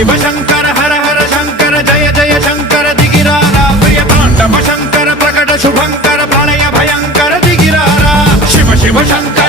शिव शंकर हर हर शंकर जय जय शंकर दिगिरारा प्रिय तांडव शंकर प्रकट शुभंकर प्रलय भयंकर दिगिरारा शिव शिव शंकर